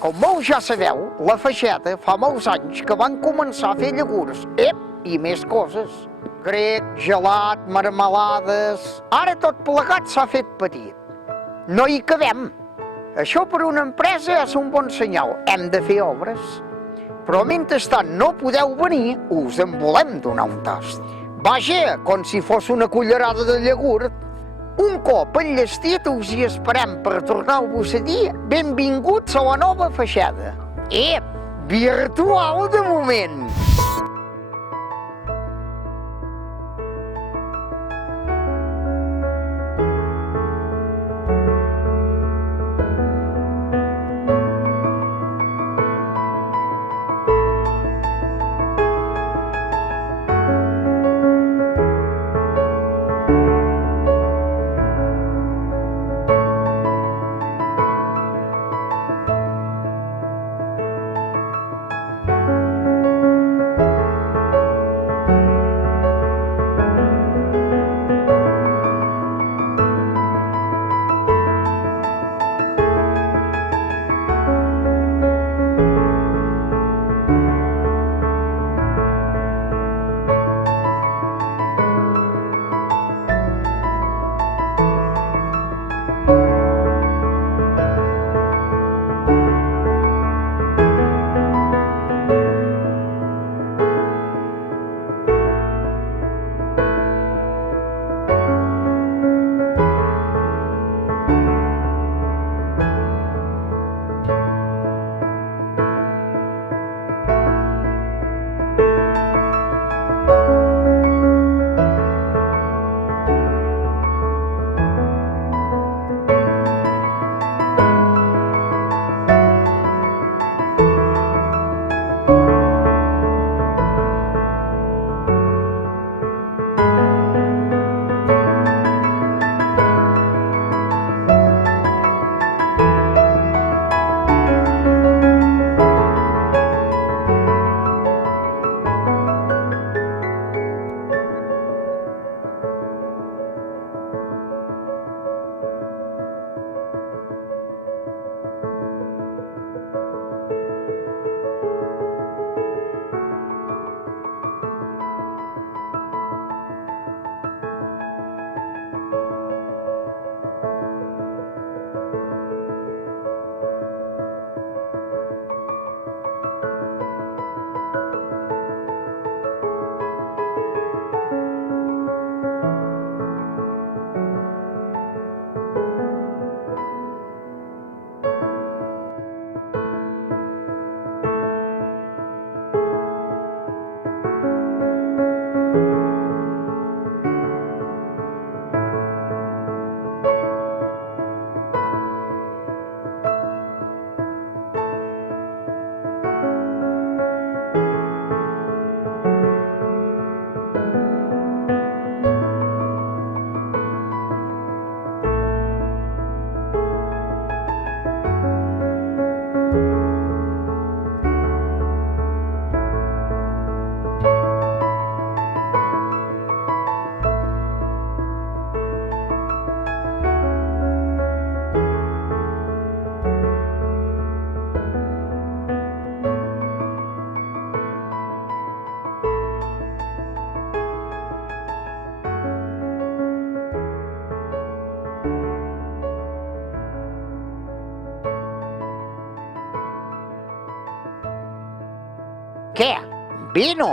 Com molts ja sabeu, la Fageda fa molts anys que van començar a fer iogurts, i més coses. Grec, gelat, melmelades... Ara tot plegat s'ha fet petit. No hi cabem. Això per una empresa és un bon senyal. Hem de fer obres. Però mentrestant no podeu venir, us en volem donar un tast. Vaja, com si fos una cullerada de iogurt. Un cop enllestit us hi esperem per tornar-vos a dir benvinguts a la nova Fageda. Virtual de moment. Què? Bé, no?